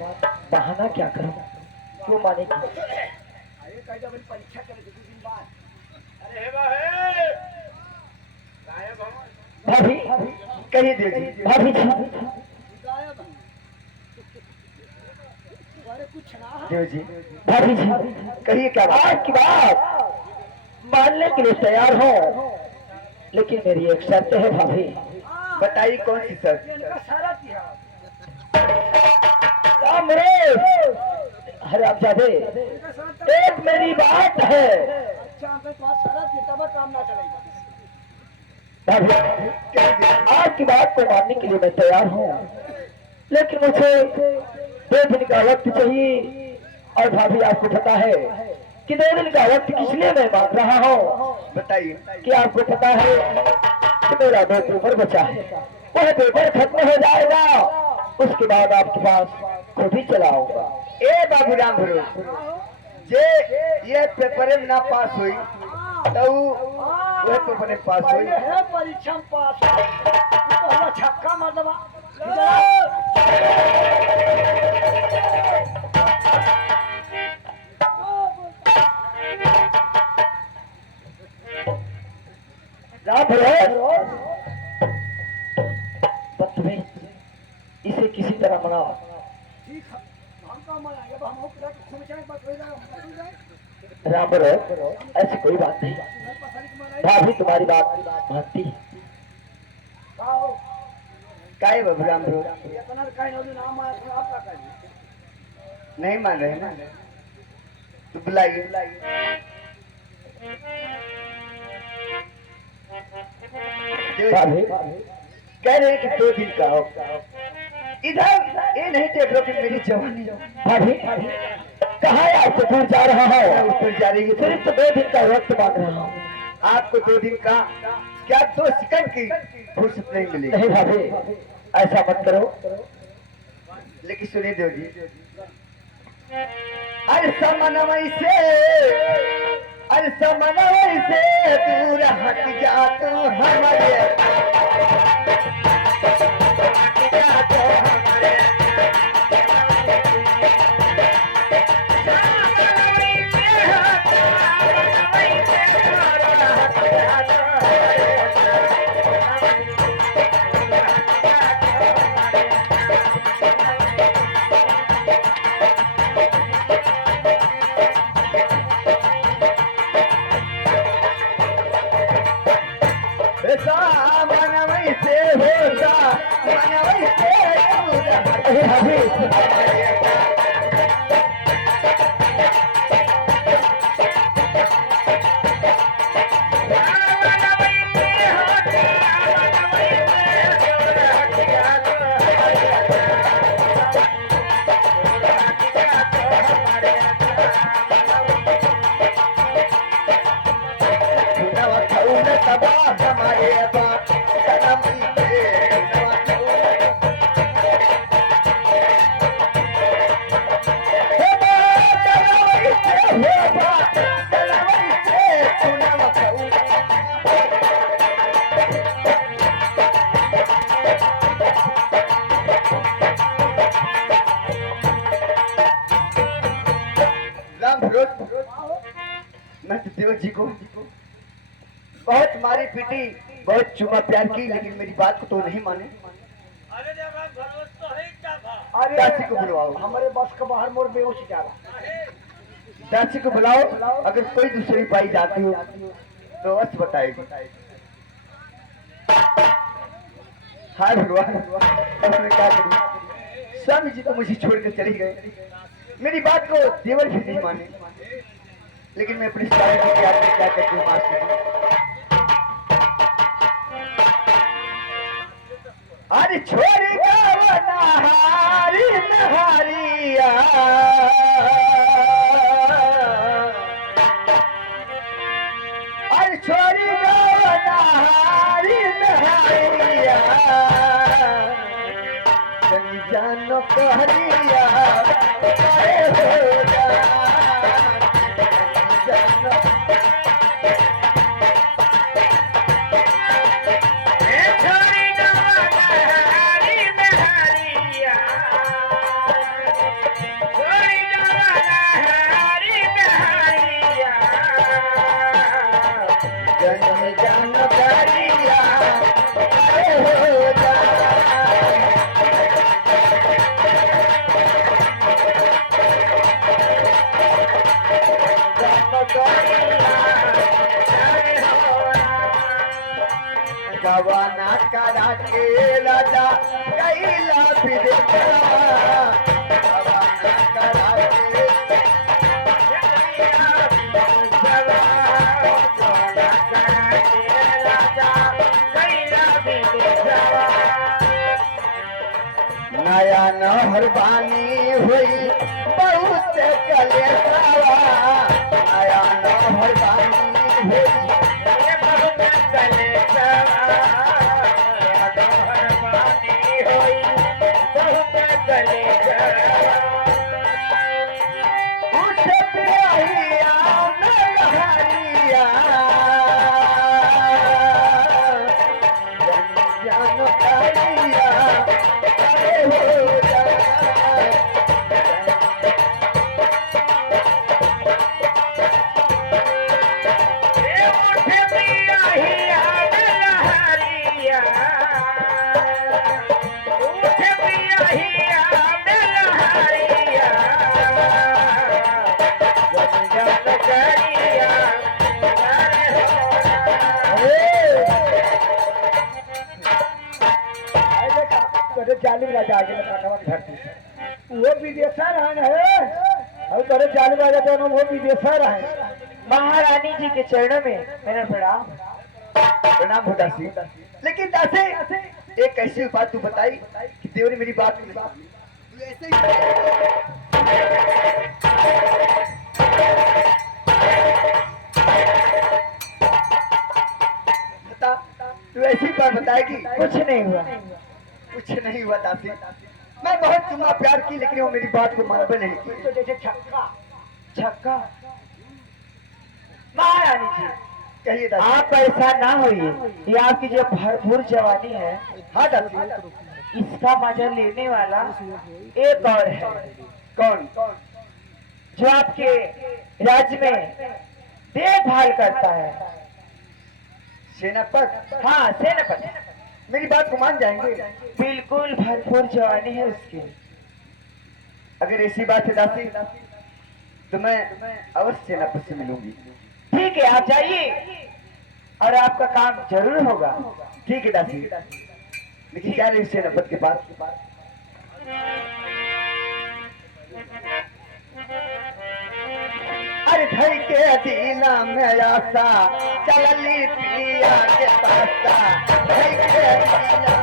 बहाना क्या करूं, क्यों मानेगी? अरे कह जब परीक्षा करे थे 2 दिन बाद। अरे हे बा हे गायब हम भाभी कही दीजिए भाभी जी, गायब है। अरे कुछ ना है। देव जी, भाभी जी, कहिए क्या बात है? आपकी बात मानने के लिए तैयार हो, लेकिन मेरी एक शर्त है भाभी। बताइए कौन सी सर? इनका सारा तिहार राम रे हरामजादे, एक मेरी बात है। अच्छा हमें पास सारा किताबा काम ना चलेगा। भाभी आपकी बात को मानने के लिए मैं तैयार हूँ, लेकिन मुझे 2 दिन का वक्त चाहिए। और भाभी आपको पता है कि 2 दिन का वक्त किस लिए मैं मांग रहा हूँ? बताइए कि आपको पता है कि मेरा 2 पेपर बचा है, वह पेपर खत्म हो जाएगा, उसके बाद आपके पास खुद ही चला आऊंगा। ए बाबू राम भरोस जे ये पेपर में ना पास हुई तो वह पेपर में पास हुई है। परीक्षा में पास तो छक्का मार दबा। राम भरोस बदतमीज, इसे किसी तरह मनाओ। ठीक है हम का मनाएंगे अब हम होकर तो खूब जाए बस हो जाए। राम भरोस ऐसी कोई बात नहीं, भाभी तुम्हारी बात मानती है। आओ काय बाबू राम भरोस ये कनर काहे नोली नाम आया था आपका काहे नहीं मान रहे ना, तो बुलाइए। भाभी कह रहे हैं कि 2 दिन का हो, इधर ये नहीं देख रहे कि मेरी जवानी। भाभी कहाँ है, आपसे दूर जा रहा हूँ, ऊपर जा रही है, सिर्फ तो 2 दिन का वक्त मांग रहा हूँ। आपको 2 दिन का क्या 2 सेकंड की फुर्सत नहीं मिली। नहीं भाभी ऐसा मत करो। लेकिन सुनिए देव जी अरे समनवई से दूर हट जा तू हमारे हट जा तू हमारे मनवई से होता मनवई से दूर हट जा। हमारे बाप मैं तो देव जी को बहुत मारी पीटी, बहुत चुमा प्यार की, लेकिन मेरी बात को तो नहीं माने। अरे जब हम भरोस तो है क्या था अरे दासी को बुलवाओ, हमारे बस का बाहर मोर बेहोश जा रहा। दासी को बुलाओ, अगर कोई दूसरी पाई जाती हो तो बस बताएगी। हाय भगवान अब मैं क्या करूं? स्वामी जी तो मुझे छोड़कर चले गए, मेरी बात को देवर भी नहीं माने, लेकिन मैं अपने स्वामी जी की आज्ञा क्या करती हूँ माफ कीजिए। अरे छोरी नहारी नहारिया अरे छोरी नहारी नहारिया जानो कहरिया नया नहर बानी हुई बहुत कलेसावा नया नहर बानी हुई बहुत कलेसावा नहर बानी हुई बहुत कलेसावा उठ पियाहिया नलहरिया जान कालिया अरे हो जाए जाली राजा आगे धरती वो विदेशर है और तेरे जाली राजा दोनों वो विदेशर है। महारानी जी के चरणों में मेरा प्रणाम। प्रणाम हो दासी। लेकिन दासी एक ऐसी बात तू बताई कि देवर मेरी बात तू ऐसे ही बता तू ऐसी बात बताएगी कुछ नहीं हुआ। कुछ नहीं हुआ दासी। मैं बहुत तुम्हारा प्यार की लेकिन वो मेरी बात को मानवे नहीं की। तो जैसे छक्का छक्का। महारानी जी कहिए दासी। आप ऐसा ना होइए, ये आपकी जो भरपूर जवानी है हाँ दासी। इसका मजा लेने वाला एक और है। कौन? जो आपके राज्य में देखभाल करता है। सेनापत? हाँ सेनापति। मेरी बात को मान जाएंगे? बिल्कुल भरपूर जवानी है उसकी। अगर ऐसी बात है दासी तो मैं अवश्य सेनापति से मिलूंगी। ठीक है आप जाइए और आपका काम जरूर होगा। ठीक है दासी। लेकिन क्या रही सेनापति के पास? अरे धई के दीना में आशा चलली पिया के पासा धई के दीना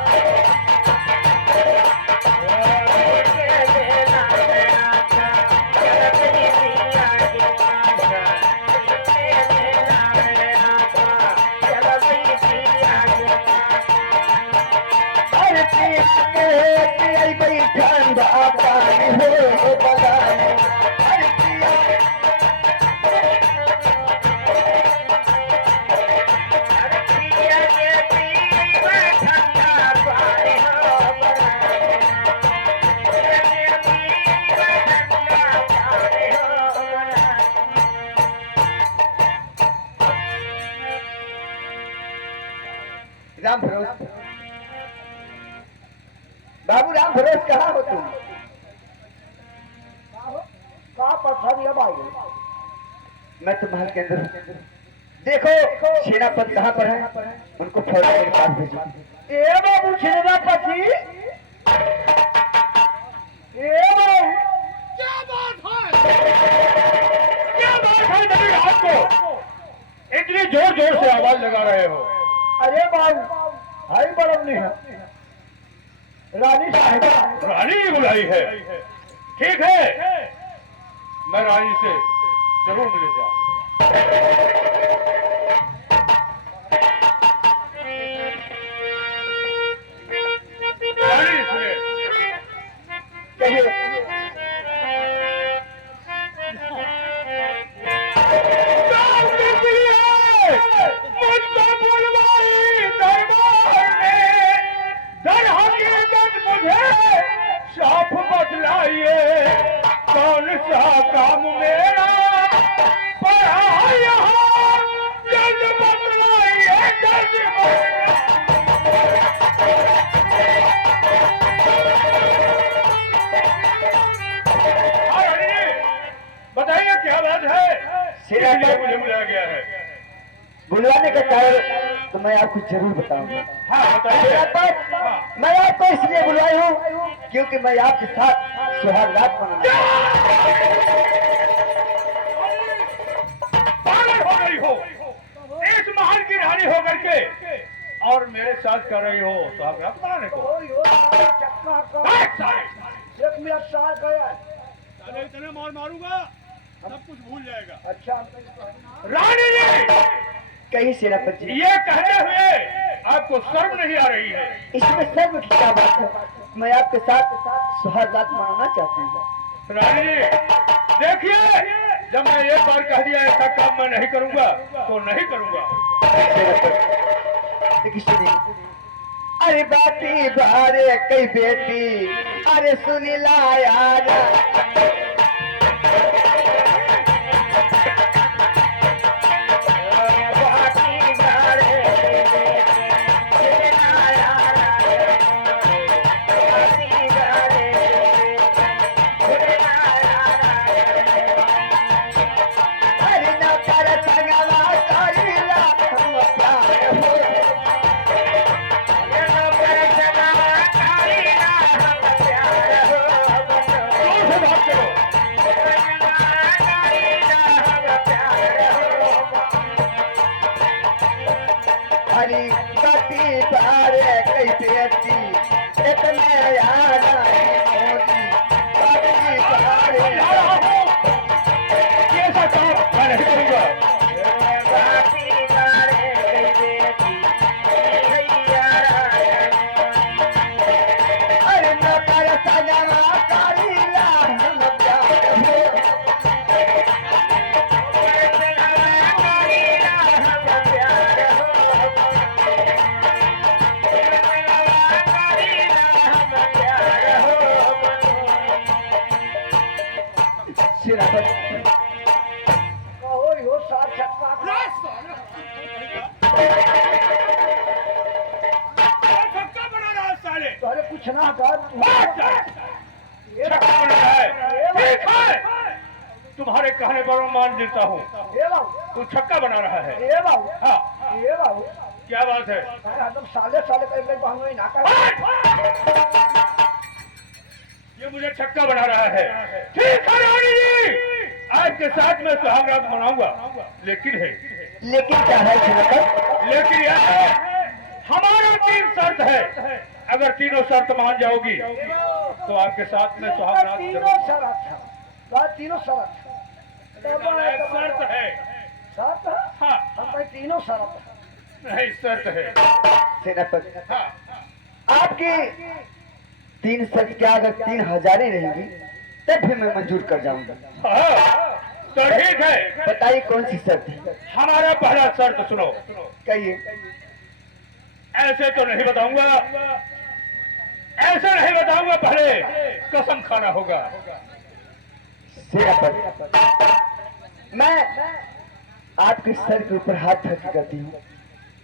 अरे पिया के पिया ठंडा पानी हो बगाने अरे पिया राम भरोस बाबू राम भरोस कहाँ हो तुम? मैं तुम्हारे के अंदर हूँ। देखो सेनापति कहाँ पर है, उनको फौरन मेरे पास भेजो। ए बाबू सेनापति। ए बाबू क्या बात है नबी आपको इतनी जोर जोर से आवाज लगा रहे हो? अरे बाबू भाई बड़म नहीं है, रानी साहिबा। रानी ही बुलाई है। ठीक है मैं रानी से जरूर मिलूंगा। रानी सुने कहिए। मुझको बुलवाई दरबार में, दर हकीकत मुझे साफ बतलाइए कौन सा काम मेरा पड़ा यहाँ, जल्द बतलाइए जल्द बताइए क्या बात है? सेनापति मुझे बुलाया गया है। बुलवाने का कारण तो मैं आपको जरूर बताऊंगा। हाँ बताइए। सेनापति मैं आपको इसलिए बुलाई हूँ क्योंकि मैं आपके साथ सुहागरात मनाना पागल हो गई हो इस महल की रानी होकर के और मेरे साथ कर रही हो सुहागरात मनाने को? एक मिनट साल गया। साले इतने मार मारूंगा सब कुछ भूल जाएगा। अच्छा रानी जी, कहीं सेनापति जी, ये कहते हुए आपको शर्म नहीं आ रही है? इसमें शर्म की क्या बात है? मैं आपके साथ सुहागरात मनाना चाहती हूँ। रानी जी देखिए, जब मैं एक बार कह दिया ऐसा काम मैं नहीं करूंगा तो नहीं करूंगा। देखिए सुनिए, अरे बाती बारे कई बेटी, अरे सुनी ला यार, हरी बाती बारे कई बेटी, इतने यार मोदी, बाती बारे ये ऐसा काम मैं नहीं करूंगा। बाती बारे कई बेटी, अरे न कर सजना कालीला हम प्यार हो, छक्का बना रहा है साले। अरे कुछ ना कर, छक्का बना रहा है। ठीक है, तुम्हारे कहने पर मैं मान लेता हूँ। ए बाबू, तू छक्का बना रहा है। ए बाबू, हाँ, ए बाबू, क्या बात है? तुम साले साले कर पाऊंगा ना कर। ये मुझे छक्का बना रहा है। ठीक है रानी जी, आज के साथ मैं सुहागरात मनाऊंगा, लेकिन क्या है सेनापति? लेकिन यह है, हमारा 3 शर्त है। अगर तीनों शर्त मान जाओगी तो आपके साथ में सुहागरात तीनों शरत, तीनों शरत, एक शर्त है। शरत, हाँ, हम भाई तीनों शरत नहीं शर्त है। सेनापति। हाँ, आपकी 3 शर्त क्या अगर 3000 रहेंगी तब भी मैं मंजूर कर जाऊंगा। हाँ, तो ठीक है। बताइए कौन सी शर्त है? हमारा पहला शर्त सुनो। कहिए। ऐसे तो नहीं बताऊंगा, ऐसे नहीं बताऊंगा, पहले कसम खाना होगा। सेनापति, मैं आपके सर के ऊपर हाथ रख के कहती हूँ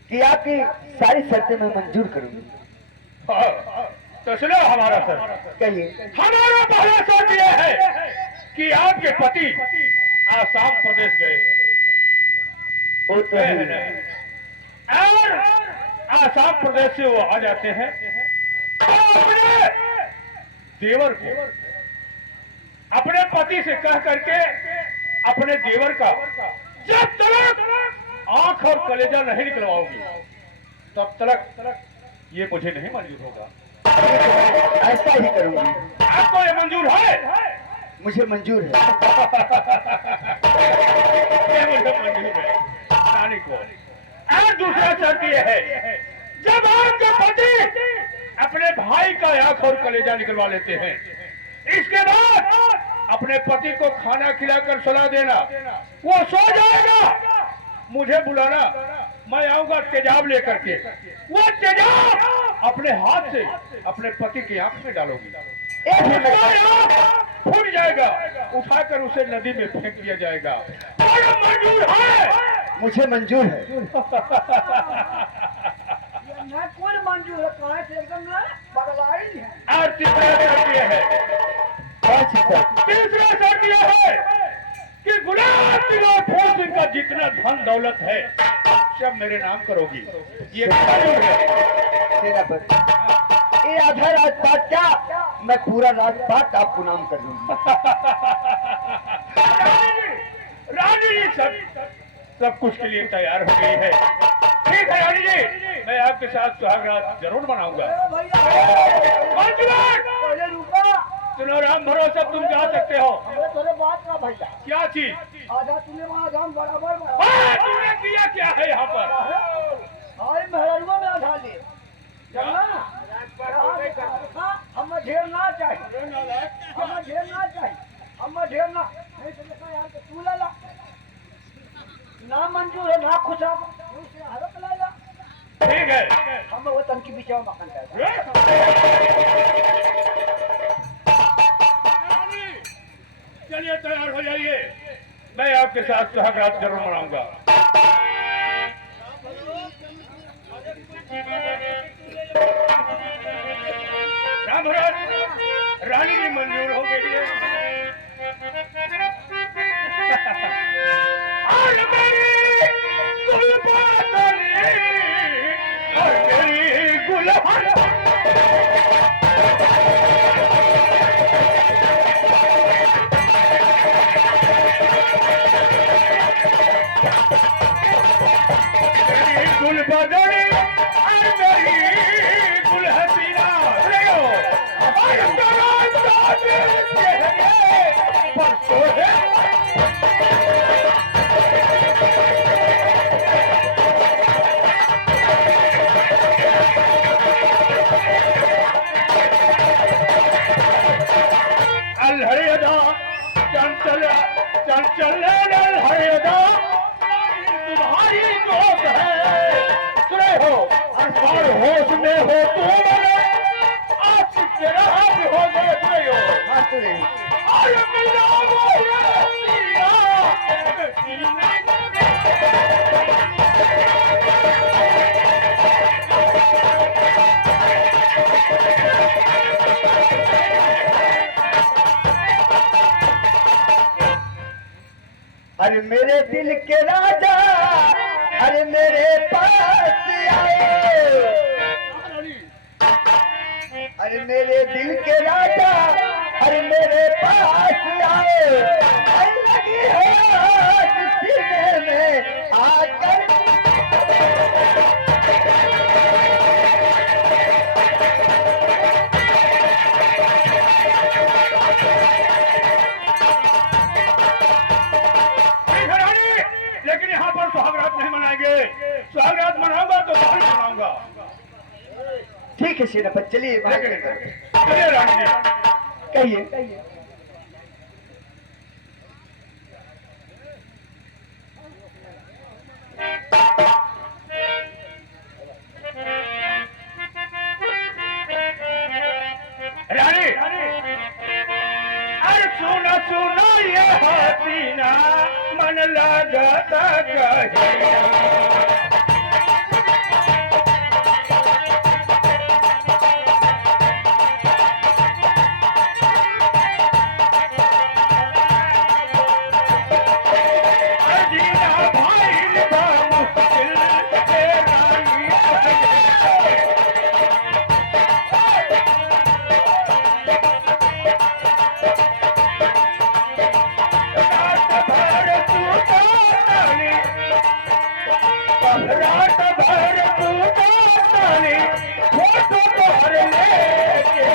कि आपकी सारी शर्तें मैं मंजूर करूंगी। हाँ, तो सुनो हमारा शर्त। कहिए। हमारा पहला शर्त यह है कि आपके पति आसाम प्रदेश गए हैं। वो तो गए है। हैं नहीं। और आसाम प्रदेश से वो आ जाते हैं तो अपने देवर को अपने पति से कह करके अपने देवर का जब तक आंख और कलेजा नहीं निकलवाओगी तब तक ये मुझे नहीं मंजूर होगा। ऐसा ही करूंगी। आपको ये मंजूर है? मुझे मंजूर है। ये मुझे मंजूर है रानी को। और दूसरा शर्त ये है, जब आपके पति अपने भाई का आंख और कलेजा निकलवा लेते हैं, इसके बाद अपने पति को खाना खिलाकर सुला देना, वो सो जाएगा, मुझे बुलाना, मैं आऊंगा तेजाब लेकर के, वो तेजाब अपने हाथ से अपने पति की आंख में डालोगी, फूट जाएगा, उठाकर उसे नदी में फेंक दिया जाएगा। और मंजूर है? मुझे मंजूर है। कौन मंजूर है? कहाँ से एकदम ना बदलाई है। और तीसरा शर्त यह है, कौन सी शर्त? तीसरा शर्त यह है कि गुलाब सिंह फूल सिंह का जितना धन दौलत है सब मेरे नाम करोगी। ये मंजूर है? सेनापति, ये आधा राजपाट क्या, मैं पूरा राजपाट आपको नाम कर दूंगा। रानी जी सब कुछ के लिए तैयार हो गई है। ठीक है रानी जी, मैं आपके साथ सुहागरात जरूर मनाऊंगा। पहले रुका, सुनो राम भरोसा, तुम जा सकते हो। तेरे बात का भैया क्या चीज? आधा तूने वहाँ आधाम बराबर तुमने किया क्या है यहाँ पर? हाय महरुआ में आधा ले चलना हम ढेर ना चाहिए, हम ढेर ना चाहिए, हम ढेर ना नहीं तो देखा यार तू ले ला ना मंजूर है ना खुश हरक लाएगा। ठीक है, हम वो तन की बीचा मकान जाएगा। चलिए तैयार हो जाइए, मैं आपके साथ सुहागरात जरूर मनाऊंगा। राम भरोस, रानी की मंजूर हो गई है। और मेरी गुलबादनी और मेरी गुलहर गुलबादनी और मेरी गुलहसीना परसों है। अलहरियदा चंचल चंचल अलहरियदा तुम्हारी जोत है। सुने हो और होश में हो तुम आज तेरा भी हो गए। सुने हो और मिला वो अरे मेरे दिल के राजा, अरे मेरे पास आए, अरे मेरे दिल के राजा, अरे मेरे पास आए, अरे लगी है सीने में आकर। लेकिन यहाँ पर सुहागरात नहीं मनाएंगे। सुहागरात मनाऊंगा तो बाहर मनाऊंगा। ठीक है सेनापति, चलिए चलिए रानी जी, कहिए। रानी अरे सुना सुना ये हसीना मन लगता कहीं। रात भर पूतानी फोटो तोहर लेके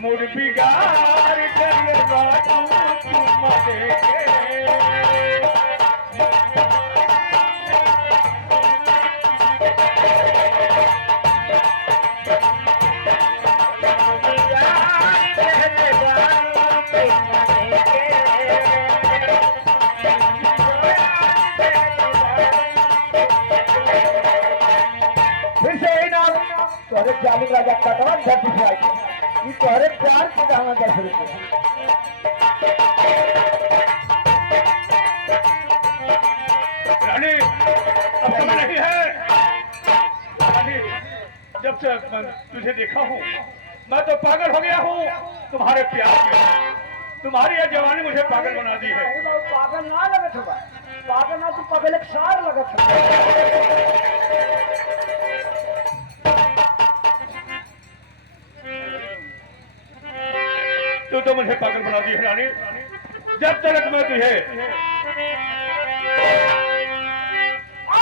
मुड़ बिगाड़ कर बातू तुम देखे। तोहरे जामिन राजा कटवा दस रुपया ये तोहरे प्यार के दाम 10 रुपया। रानी अब समय नहीं है। रानी जब से तुझे देखा हूँ मैं तो पागल हो गया हूँ तुम्हारे प्यार में। तुम्हारी यह जवानी मुझे पागल बना दी है। पागल ना लगत होगा, पागल ना तू पागल एक सार लगत होगा। तू तो मुझे पागल बना दी है रानी। जब तक मैं तुझे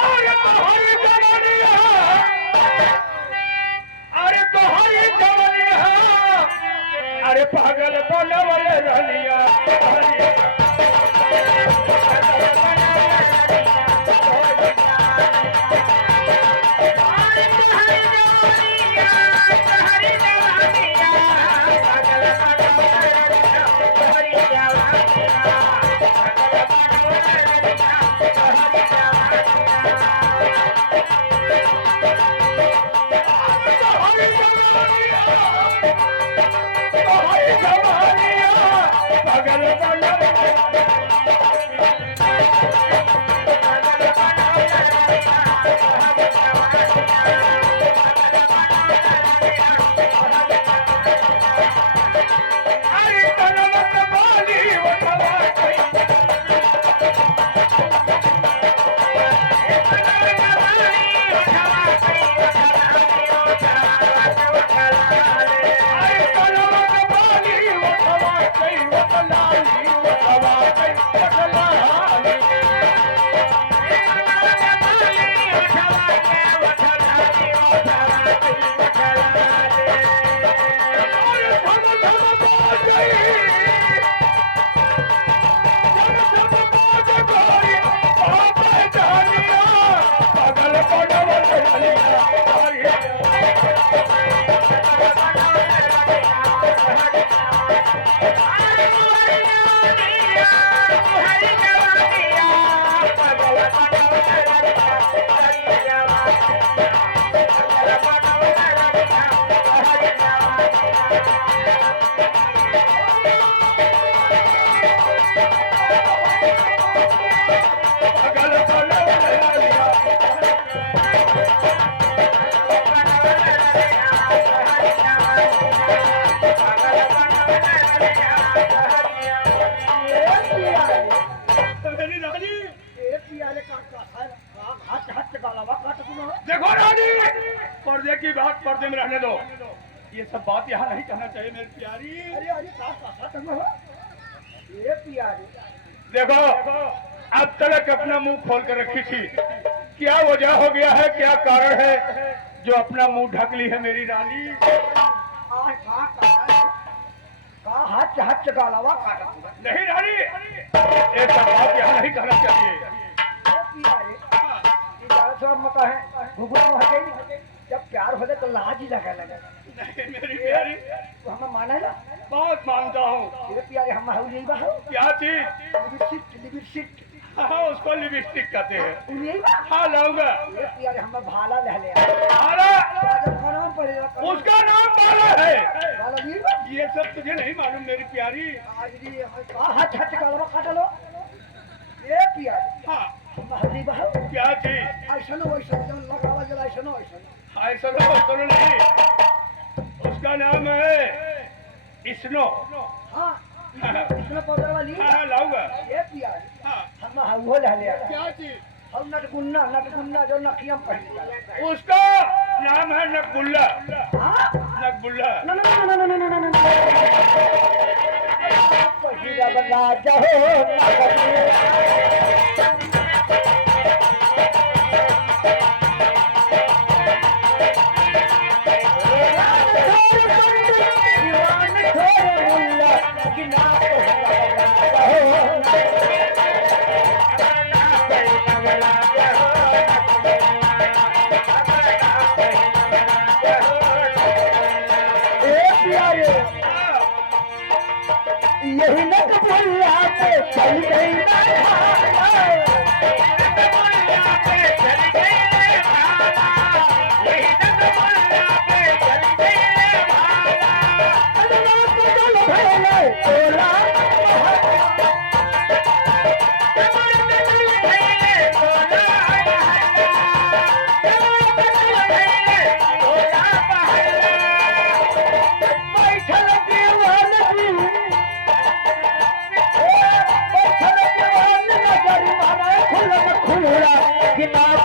अरे तुम्हारी जवानिया, अरे तुम्हारी जवानिया, अरे पागल बनवल रनिया। देखो रानी, पर्दे की बात पर्दे में रहने दो। ये सब बात यहाँ नहीं कहना चाहिए मेरी प्यारी। अरे अरे ये प्यारी देखो, अब तक अपना मुंह खोल कर रखी थी, क्या वजह हो गया है, क्या कारण है जो अपना मुंह ढक ली है मेरी रानी? हाथ हाथ चकालावा काटा नहीं रानी, एक बात यहाँ नहीं कहना चाहिए। जब प्यार हो जाए तो लाज ही लगा लगा। नहीं मेरी प्यारी, तो हम माना ना, बहुत मानता हूँ। तेरे प्यारे हम यही बात क्या चीज? लिपस्टिक हाँ, उसको लिपस्टिक कहते हैं। यही बात। हाँ लाऊंगा। तेरे प्यारे हम भाला ले ले भाला? नाम पड़ेगा, उसका नाम भाला है। भाला यही बात। ये सब तुझे नहीं मालूम मेरी प्यारी। हाथ हाथ चकालावा काटा लो ये प्यारे। हाँ हरी बात। क्या चीज? ऐसा वैसा लगावा जला ऐसा ऐसा ऐसा तो नहीं, उसका नाम है स्नो। हाँ इसमें पाउडर वाली। हाँ लाऊंगा। ये प्यारे हाँ हम वो ले ले। क्या चीज? हम नटगुन्ना जो नकिया पहले। उसका नाम है नकबुल्ला। हाँ नकबुल्ला। पहिला बना जाओ यही नकबुल्ला पे चल गई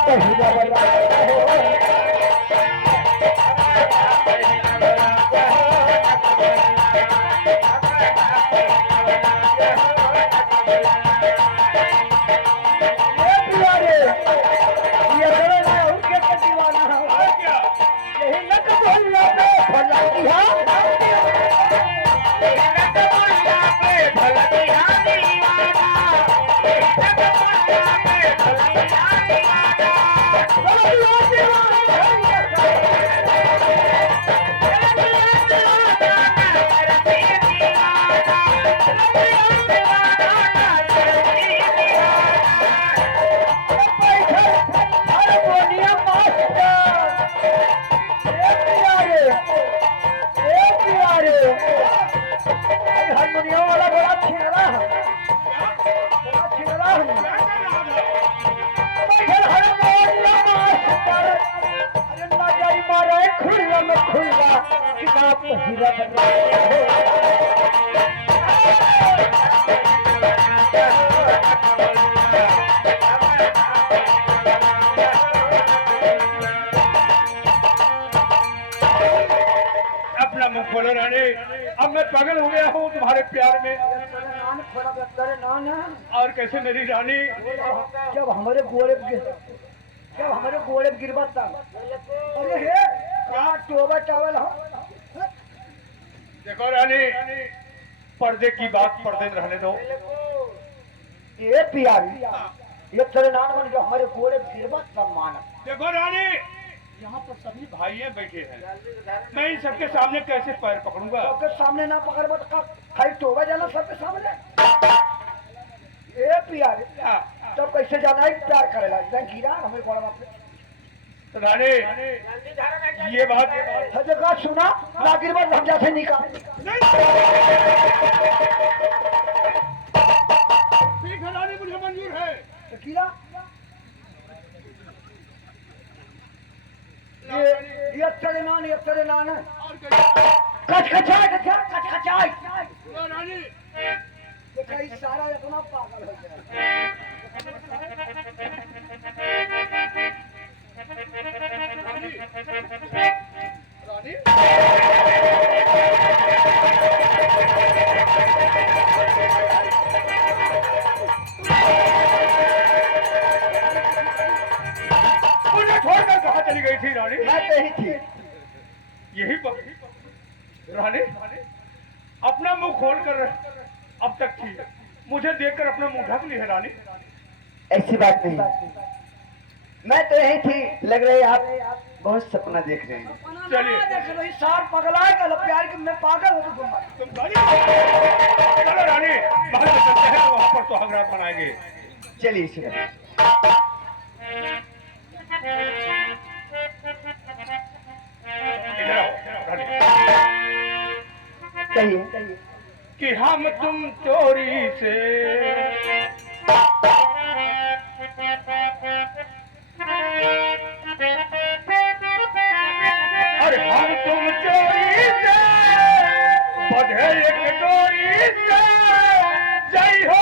खुला हारमोनियम वाला बड़ा छिनरा है, बड़ा छिनरा है। अरे ना जाई मारे खुल्ला में खुल्ला किताब हीरा अपना मुंह खोलो रानी, अब मैं पागल हो गया हूँ तुम्हारे प्यार में। और कैसे मेरी रानी? जब हमारे गोड़े गिरबा था, अरे हे कहाँ टोबा चावल हो। देखो रानी, पर्दे की बात पर्दे में रहने दो। ये प्यारी ये तेरे नाम बन जो हमारे गोड़े गिरबा था माना। देखो रानी, यहाँ पर सभी भाइयों बैठे हैं, मैं इन सबके सामने कैसे पैर पकड़ूंगा? सबके सामने ना पकड़ मत खाली टोबा जाना सबके सामने। ये प्यारी तब कैसे जाना है प्यार करेला गिरा हमें गोड़ा बाप। तो रानी ये बात जगह सुना नागिर बात हम जाते निकाल ठीक है रानी, मुझे मंजूर है। गिरा ये तेरे नान है कचकचाई रानी ये कई सारा इतना पागल हो गया। रानी मुझे छोड़कर कहाँ चली गई थी रानी? मैं तो ही थी यही रानी अपना मुंह खोलकर अब तक थी, मुझे देखकर अपना मुंह ढक ली है रानी। ऐसी बात नहीं, मैं तो यही थी। लग रही आप बहुत सपना देख रहे हैं। चलिए सार पगला है प्यार की मैं पागल हो तुम रानी चलो रानी, बाहर से चलते हैं, वहां पर तो हंगरा बनाएंगे। चलिए इसी इधर आओ रानी। कहिए कि हम तुम चोरी से अरे हम तुम चोरी से बधे एक डोरी से जय हो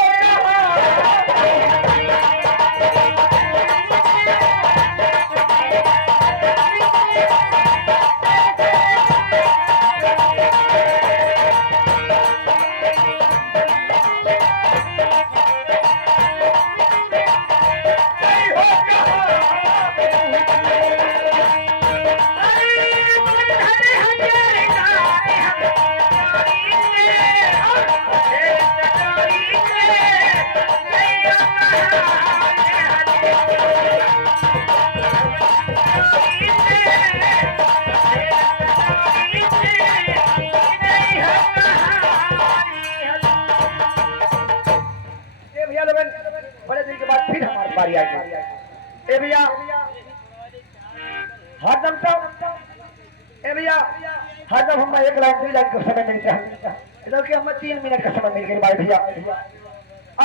बड़े दिन के बाद फिर हमारी बारी आई। ए भैया हरदम तो ए भैया हरदम हम एक लाइन 2 लाइन का समय मिलता है, कि हमें 3 मिनट का समय मिल गया भाई भैया।